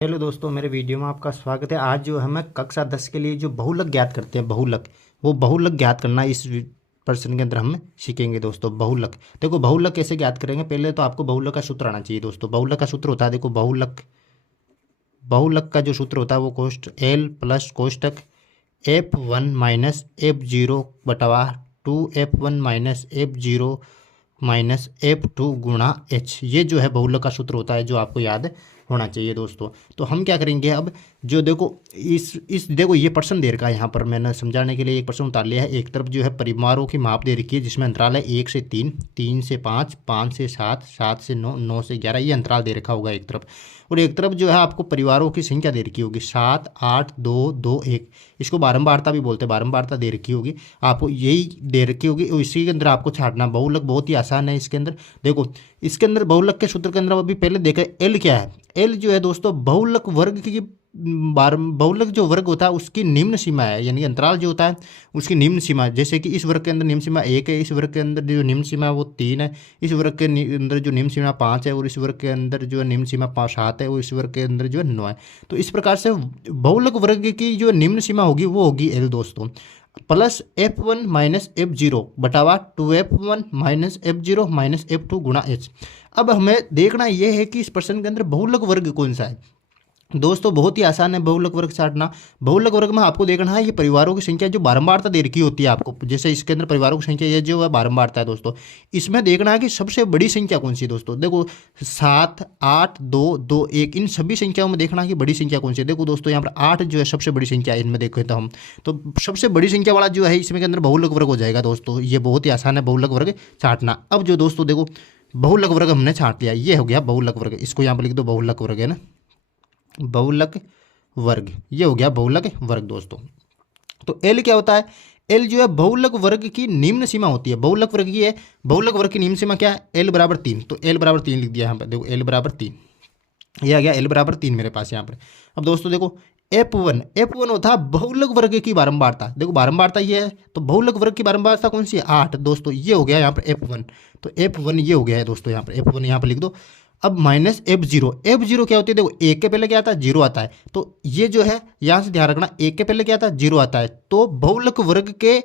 Hello दोस्तों, मेरे video में आपका स्वागत है। आज जो हमें कक्षा 10 के लिए जो बहुलक ज्ञात करते हैं, बहुलक, वो बहुलक ज्ञात करना इस पर्सन के अंदर हम सीखेंगे दोस्तों। बहुलक, देखो बहुलक कैसे ज्ञात करेंगे। पहले तो आपको बहुलक का सूत्र आना चाहिए दोस्तों। बहुलक का सूत्र होता है, देखो बहुलक, बहुलक का जो सूत्र होता है वो L plus कोष्टक F1 minus F0 बटवा 2F1 minus F0 minus F2 गुणा H। ये जो है बहुलक का सूत्र होता है, जो आपको याद होना चाहिए दोस्तों। तो हम क्या करेंगे अब, जो देखो इस देखो ये प्रश्न दे रखा है। यहाँ पर मैंने समझाने के लिए एक प्रश्न उतार लिया है। एक तरफ जो है परिवारों की माप दे रखी है, जिसमें अंतराल है 1 से 3, 3 से 5, 5 से 7, 7 से 9, 9 से 11, ये अंतराल दे रखा होगा एक तरफ। और एक तरफ जो है आपको परिवारों की संख्या दे रखी होगी 7, 8, 2, 2, 1। इसको बारंबारता भी बोलते हैं, बारंबारता दे रखी होगी आपको, यही दे रखी होगी। और इसी के अंदर आपको छाटना। बहुलक बहुत ही आसान है। इसके अंदर देखो, इसके अंदर बहुलक के सूत्र के अंदर अभी पहले देखा एल क्या है। एल जो है दोस्तों बहुलक वर्ग की बहुलक जो वर्ग होता है उसकी निम्न सीमा है, यानी अंतराल जो होता है उसकी निम्न सीमा है। जैसे कि इस वर्ग के अंदर निम्न सीमा 1 है, इस वर्ग के अंदर जो निम्न सीमा है वो 3 है, इस वर्ग के अंदर जो निम्न सीमा 5 है, और इस वर्ग के अंदर जो निम्न सीमा 7 है, और इस वर्ग के अंदर जो है 9 है। तो इस प्रकार से बहुलक वर्ग की जो निम्न सीमा होगी वो होगी एल दोस्तों, plus F1 minus F0 बटावा 2F1 minus F0 minus F2 गुणा H। अब हमें देखना यह है कि इस प्रश्न के अंदर बहुलक वर्ग कौन सा है दोस्तों। बहुत ही आसान है बहुलक वर्ग छाटना। बहुलक वर्ग में आपको देखना है ये परिवारों की संख्या जो बारंबारता दे रखी होती है आपको, जैसे इसके अंदर परिवारों की संख्या ये जो है बारंबारता है दोस्तों। इसमें देखना है कि सबसे बड़ी संख्या कौन सी है दोस्तों। देखो 7, 8, 2, 2, 1, इन सभी संख्याओं में देखना है कि बड़ी संख्या कौन सी है। देखो दोस्तों यहाँ पर 8 जो है सबसे बड़ी संख्या है, इनमें देखें तो हम तो सबसे बड़ी संख्या वाला जो है इसमें के अंदर बहुलक वर्ग हो जाएगा दोस्तों। ये बहुत ही आसान है बहुलक वर्ग छाटना। अब जो दोस्तों देखो बहुलक वर्ग हमने छाट लिया, ये हो गया बहुलक वर्ग। इसको यहाँ पर लिख दो, बहुलक वर्ग है ना, बहुलक वर्ग, ये हो गया बहुलक वर्ग दोस्तों। तो एल क्या होता है, एल जो है बहुलक वर्ग की निम्न सीमा होती है। बहुलक वर्ग की है, बहुलक वर्ग की निम्न सीमा क्या है, एल बराबर 3। तो एल बराबर 3 लिख दिया यहाँ पर, देखो एल बराबर 3, ये आ गया एल बराबर 3 मेरे पास यहाँ पर। अब दोस्तों देखो F1 होता है बहुलक वर्ग की बारंबारता। देखो बारंबारता ये है, तो बहुलक वर्ग की बारंबारता कौन सी है, 8 दोस्तों। ये हो गया यहाँ पर F1, तो F1 ये हो गया है दोस्तों। यहाँ पर F1 यहाँ पर लिख दो। अब माइनस F0 क्या होती है, देखो 1 के पहले क्या आता है, 0 आता है। तो ये जो है यहाँ से ध्यान रखना, 1 के पहले क्या आता है, 0 आता है। तो बहुलक वर्ग के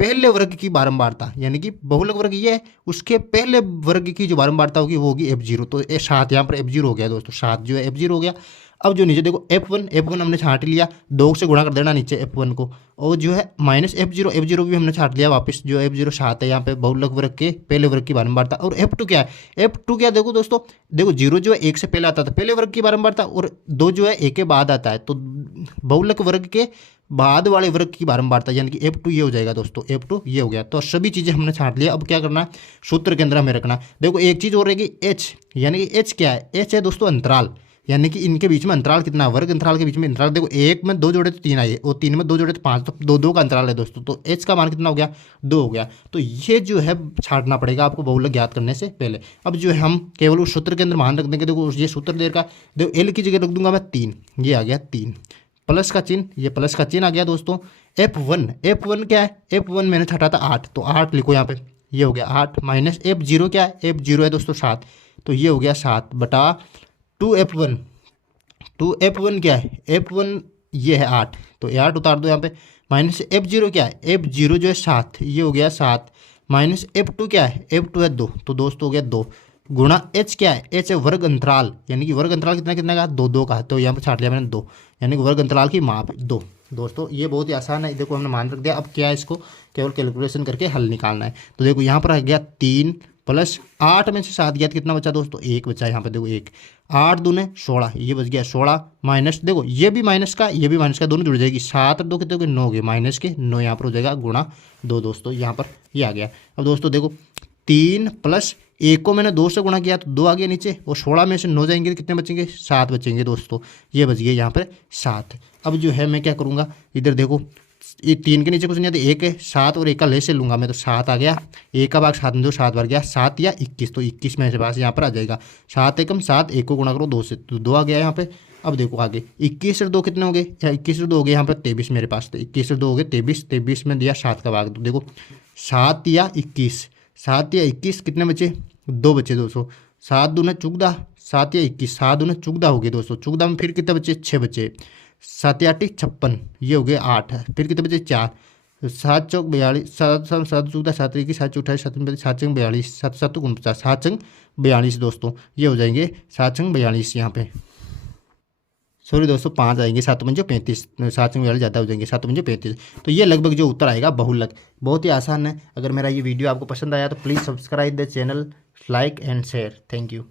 पहले वर्ग की बारंबारता, यानी कि बहुलक वर्ग ये है, उसके पहले वर्ग की जो बारंबारता होगी वो होगी F0। तो 7 यहाँ पर F0 हो गया दोस्तों, 7 जो है F0 हो गया। अब जो नीचे देखो F1 हमने छाट लिया, 2 से गुणा कर देना नीचे F1 को, और जो है माइनस F0 भी हमने छाट लिया वापस। जो F0 7 है यहाँ पे बहुलक वर्ग के पहले वर्ग की बारंबारता। और F2 क्या है, F2 क्या देखो दोस्तों, देखो 0 जो है 1 से पहले आता था पहले वर्ग की बारंबारता, और 2 जो है 1 के बाद आता है। तो बहुलक वर्ग के बाद वाले वर्ग की बारंबारता, यानी कि F2 ये हो जाएगा दोस्तों, F2 ये हो गया। तो सभी चीज़ें हमने छाट लिया। अब क्या करना है, सूत्र के अंदर हमें रखना। देखो एक चीज़ और रहेगी H, यानी कि H क्या है, H है दोस्तों अंतराल, यानी कि इनके बीच में अंतराल कितना, वर्ग अंतराल के बीच में अंतराल। देखो 1 में 2 जोड़े तो 3 आए, और 3 में 2 जोड़े तो 5, तो 2 2 का अंतराल है दोस्तों। तो H का मान कितना हो गया, 2 हो गया। तो ये जो है छाटना पड़ेगा आपको बहुलक ज्ञात करने से पहले। अब जो है हम केवल उस सूत्र के अंदर मान रख देंगे। देखो ये सूत्र देर का, देखो L की जगह रख दूंगा मैं 3, ये आ गया 3, प्लस का चिन्ह, ये प्लस का चिन्ह आ गया दोस्तों। F1 क्या है, F1 मैंने छटा था 8, तो 8 लिखो यहाँ पे, ये हो गया 8 माइनस F0 क्या है, F0 है दोस्तों 7, तो ये हो गया 7 बटा 2F1 क्या है, F1 ये है 8, तो 8 उतार दो यहाँ पे। माइनस F0 क्या है, F0 जो है 7, ये हो गया 7, माइनस F2 क्या है, F2 है 2, तो दोस्तों हो गया 2, गुणा H क्या है, H है वर्ग अंतराल, यानी कि वर्ग अंतराल कितना कितना का, 2 2 का। तो यहाँ पर छाट लिया मैंने 2, यानी कि वर्ग अंतराल की माप 2 दोस्तों। ये बहुत ही आसान है, देखो हमने मान रख दिया। अब क्या है, इसको केवल कैलकुलेशन करके हल निकालना है। तो देखो यहाँ पर आ गया 3 प्लस 8 में से 7 गया, कितना बचा दोस्तों, 1 बचा। यहाँ पर देखो 1, 8 दूने 16, ये बच गया 16, माइनस देखो ये भी माइनस का, ये भी माइनस का, दोनों जुड़ जाएगी। 7 और 2 कितने हो गए, 9 हो गए, माइनस के 9 यहाँ पर हो जाएगा, गुणा 2 दोस्तों, यहाँ पर ये आ गया। अब दोस्तों देखो 3 प्लस 1 को मैंने 2 से गुणा किया तो 2 आ गया नीचे, और 16 में से 9 जाएंगे तो कितने बचेंगे, 7 बचेंगे दोस्तों, ये बच गए यहाँ पर 7। अब जो है मैं क्या करूँगा, इधर देखो ये 3 के नीचे कुछ नहीं आता, 1 है, 7 और 1 का ले से लूँगा मैं, तो 7 आ गया, 1 का भाग 7 में दो 7 बार गया, 7 या 21, तो 21 मेरे पास यहाँ पर आ जाएगा। 7 एकम 7, 1 को गुणा करो 2 से, तो 2 आ गया यहाँ पे। अब देखो आगे 21 और 2 कितने हो गए, 21 और 2 हो गए यहाँ पर 23 मेरे पास, तो 21 और 2 हो गए 23, 23 में दिया 7 का भाग, तो देखो 7 या 21 कितने बचे, 2 बचे दोस्तों। 7 दूने 14, 7 या 21, 7 दूने 14 हो गए दोस्तों। 14 में फिर कितने बचे, 6 बचे। 7 या 8 56, ये हो गए 8। फिर कितने बचे, 4। 7 चौक 42, 7 7 7 14, 7 21, 7 28, 7 29, 7 चंग 42, 7 7 49, 7 चंग 42 दोस्तों, ये हो जाएंगे 7 चंग 42 यहाँ पे। सॉरी दोस्तों 5 आएंगे, 7 पंजे 35, 7 चंग 42 ज़्यादा हो जाएंगे, 7 पंजे 35। तो ये लगभग जो उत्तर आएगा बहुलक। बहुत ही आसान है। अगर मेरा ये वीडियो आपको पसंद आया तो please subscribe the channel, like and share. Thank you.